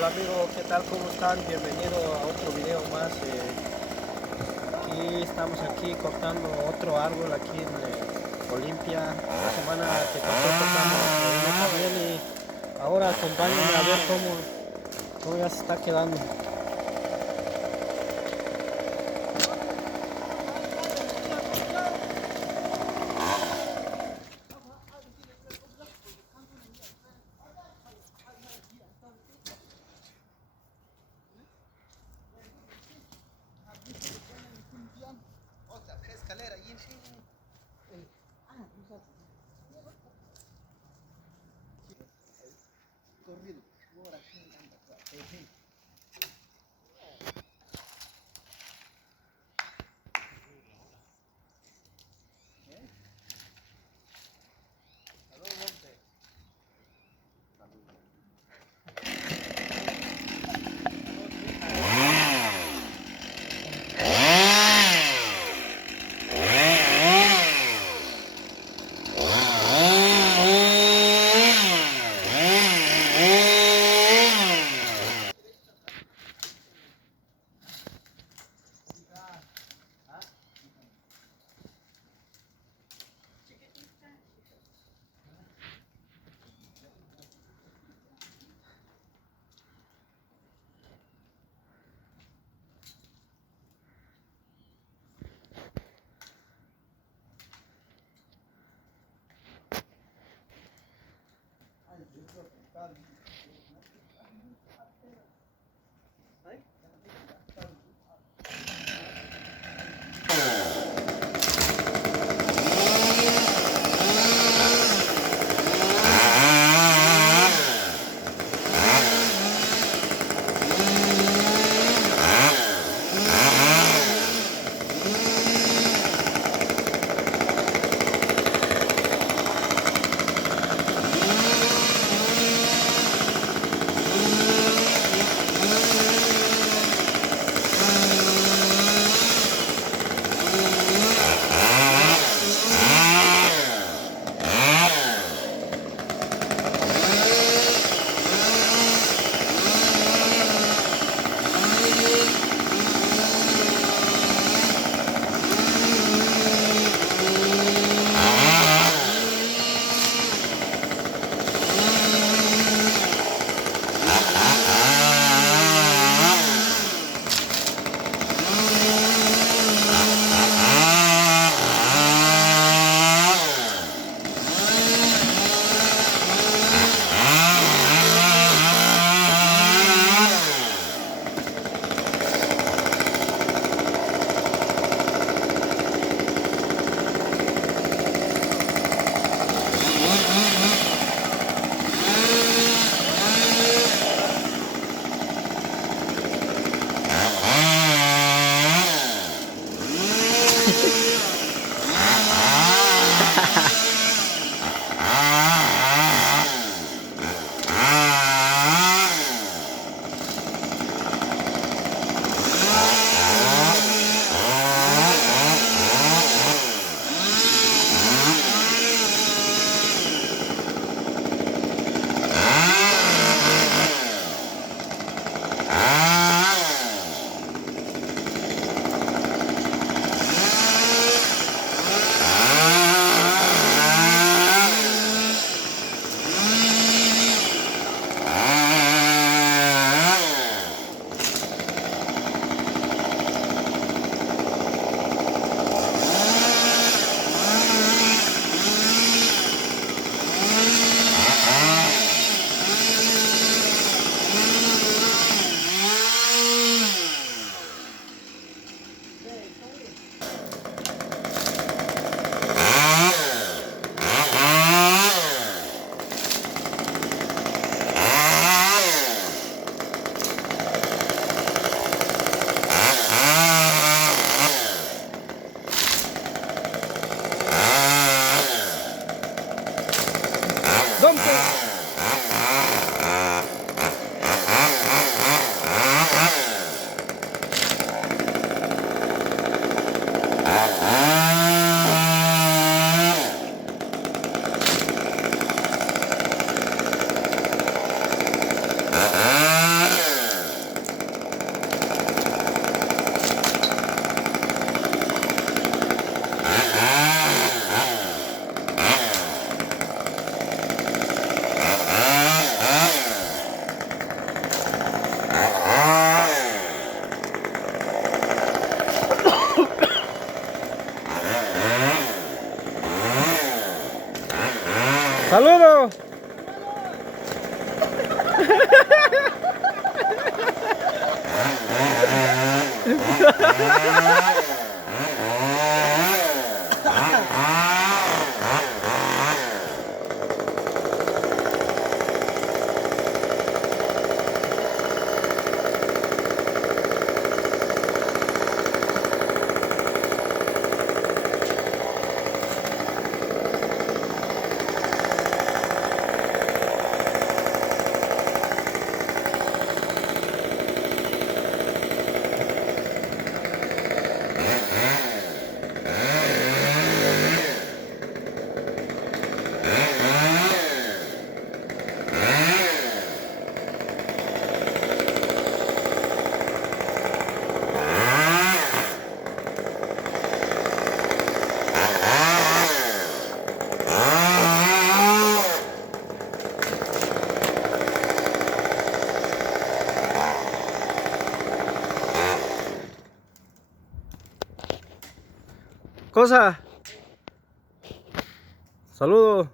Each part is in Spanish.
Hola amigo, ¿qué tal? ¿Cómo están? Bienvenido a otro video más. Aquí estamos cortando otro árbol aquí en Olimpia. La semana que pasó cortamos uno también y ahora acompáñenme a ver cómo ya se está quedando. Cosa. Saludos.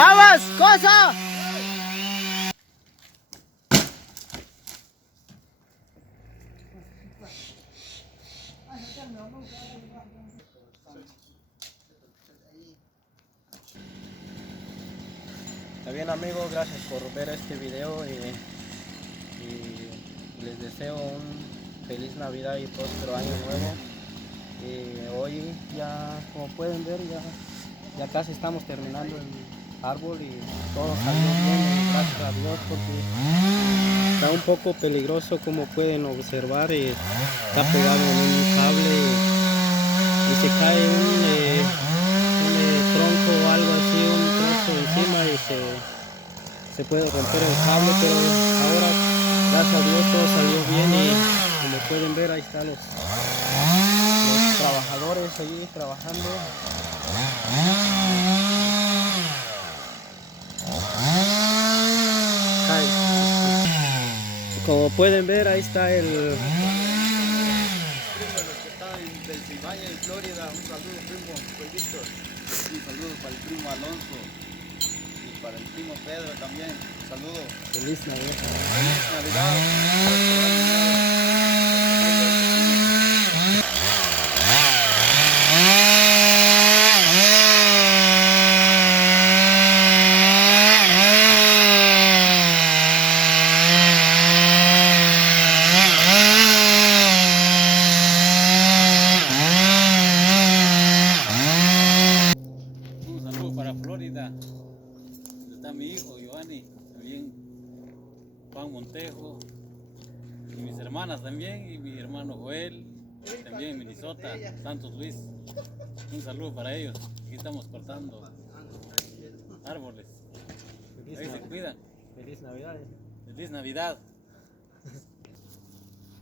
¡Aguas! ¡Cosa! Está bien, amigos, gracias por ver este video y les deseo un feliz Navidad y próspero año nuevo. Y hoy ya, como pueden ver, ya casi estamos terminando el árbol y todo salió bien, y gracias a Dios, porque está un poco peligroso, como pueden observar, y está pegado en un cable y se cae un tronco o algo así, un trozo encima, y se puede romper el cable, pero ahora gracias a Dios todo salió bien. Y como pueden ver, ahí están los trabajadores ahí trabajando. Como pueden ver, ahí está el... Primo de los que están en Pensilvania, en Florida, un saludo, primo, soy Víctor. Un saludo para el primo Alonso y para el primo Pedro también. Un saludo. Feliz Navidad. Feliz Navidad. Un saludo para Florida, donde está mi hijo Giovanni, también Juan Montejo, y mis hermanas también, y mi hermano Joel, también en Minnesota, Santos Luis. Un saludo para ellos. Aquí estamos cortando árboles. Ahí se cuidan. Feliz Navidad. Feliz Navidad.